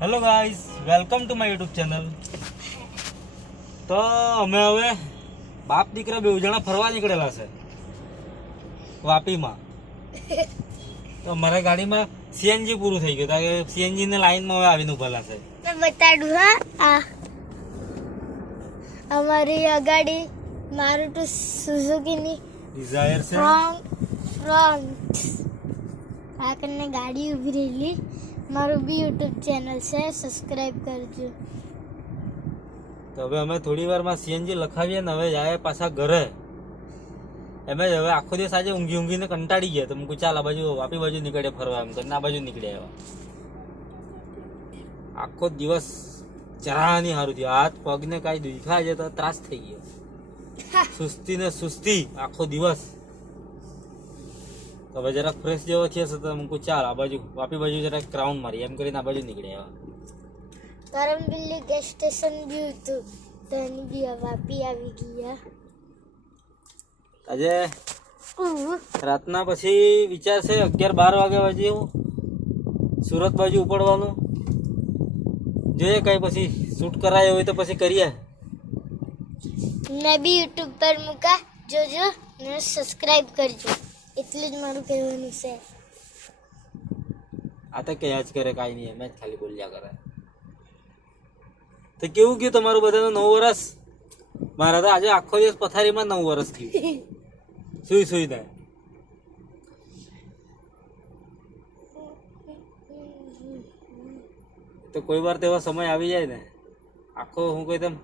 Hello guys, welcome to my YouTube channel. તો અમે હવે બાપ દીકરા બે જણા ફરવા નીકળેલા છે વાપીમાં. તો અમારા ગાડીમાં સીએનજી પૂરું થઈ ગયું, કે સીએનજી ને લાઈનમાં હવે આવીને ઉભેલા છે. બતાડું હા, આ અમારી આ ગાડી મારુતિ સુઝુકીની ડિઝાયર છે. ફ્રન્ટ આ કને ગાડી ઊભી રહેલી. મારું બી યુટ્યુબ ચેનલ છે, સબસ્ક્રાઇબ કરજો. તો હવે અમે થોડી વારમાં સીએનજી લખાવીએ ને હવે જાય પાછા ઘરે. એમ જ હવે આખો દિવસ આજે ઊંઘીને કંટાળી ગયા. તો હું કહું ચાલ આ બાજુ વાપી બાજુ નીકળે ફરવા, એમ કરીને આ બાજુ નીકળ્યા આવ્યા. આખો દિવસ જરા નહીં સારું થયું. હાથ પગને કાંઈ દુખાય છે તો ત્રાસ થઈ ગયો. સુસ્તી ને સુસ્તી આખો દિવસ. તો હવે જરાક ફ્રેશ જેવો થયો તો હું કહું ચાલ આ બાજુ વાપી બાજુ જરાક રાઉન્ડ મારી, એમ કરીને આ બાજુ નીકળ્યા આવ્યા. કરમબિલ્લી ગેસ સ્ટેશન બી હતું તો એની બી વાપી આવી ગયા. આજે રાતના પછી વિચાર છે 11-12 વાગ્યા બાજુ સુરત બાજુ ઉપડવાનું. જોઈએ કઈ પછી શૂટ કરાય હોય તો પછી કરીએ. મેં બી યુટ્યુબ પર મૂકા, જોજો ને સબસ્ક્રાઇબ કરજો. એટલું જ મારું કહેવાનું છે. આ તો કયા જ કરે, કાંઈ નહીં, એમ જ ખાલી બોલ્યા કરે. તો કેવું ગયું તમારું બધાનું 9 વર્ષ? મારા તો આજે આખો દિવસ પથારીમાં 9 વર્ષ ગયું, સુઈ ને. તો કોઈ વાર તેવા સમય આવી જાય ને, આખો હું કોઈ તેમ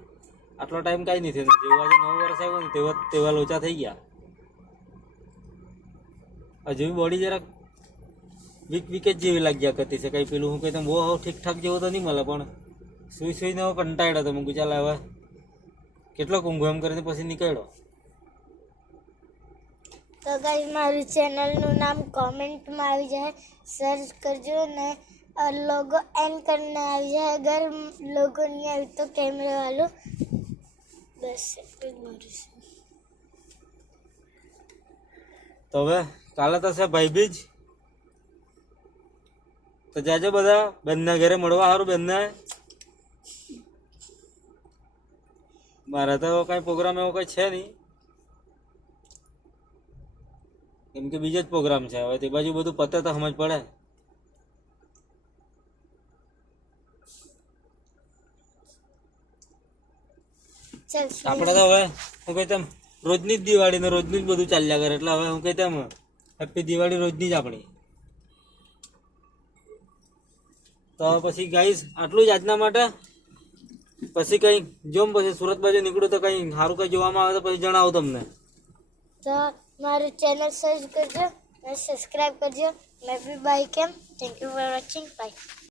આટલો ટાઈમ કાંઈ નહીં થયો. જેવું આજે 9 વર્ષ આવ્યું ને તેવા લોચા થઈ ગયા. હજુ બી બોડી જરાક વીક જ જેવી લાગ્યા કરતી છે. કઈ પેલું હું કઈ તેમ બહુ ઠીકઠાક જેવું તો નહીં મળે, પણ સુઈને હવે કંટાળ્યો હતો. મૂકું ચાલ હવે કેટલો ઊંઘો એમ કરીને પછી નીકળ્યો. તો ગાઈસ મારું ચેનલનું નામ કોમેન્ટમાં આવી જાય, સર્ચ કરજો ને લોગો એન કરીને આવી જાય. અગર લોગો નહીં આવી તો કેમેરા વાળો, બસ એટલું જ મારું છે. તો હવે કાલે તો છે ભાઈબીજ. તો જાજો બધા બેનના ઘરે મળવા સારું. બેનને મારા તો કઈ પ્રોગ્રામ એવો કઈ છે નહીં, કેમ કે બીજો જ પ્રોગ્રામ છે. હવે તે બાજુ બધું પતે તો સમજ પડે. આપણે તો હવે હું કઈ તેમ રોજની જ દિવાળી ને રોજનું જ બધું ચાલ્યા કરે. એટલે હવે હું કઈ તેમ હેપી દિવાળી રોજની જ આપણી. તો પછી ગાઈસ આટલું જ આજના માટે. પછી કઈ જોમ પછી સુરત બાજુ નીકળું તો કઈ સારું કઈ જોવામાં આવે તો પછી જણાવું તમને. તો મારું ચેનલ સર્ચ કરજો અને સબસ્ક્રાઇબ કરજો. મેં બી બાય કેમ. Thank you for watching. By.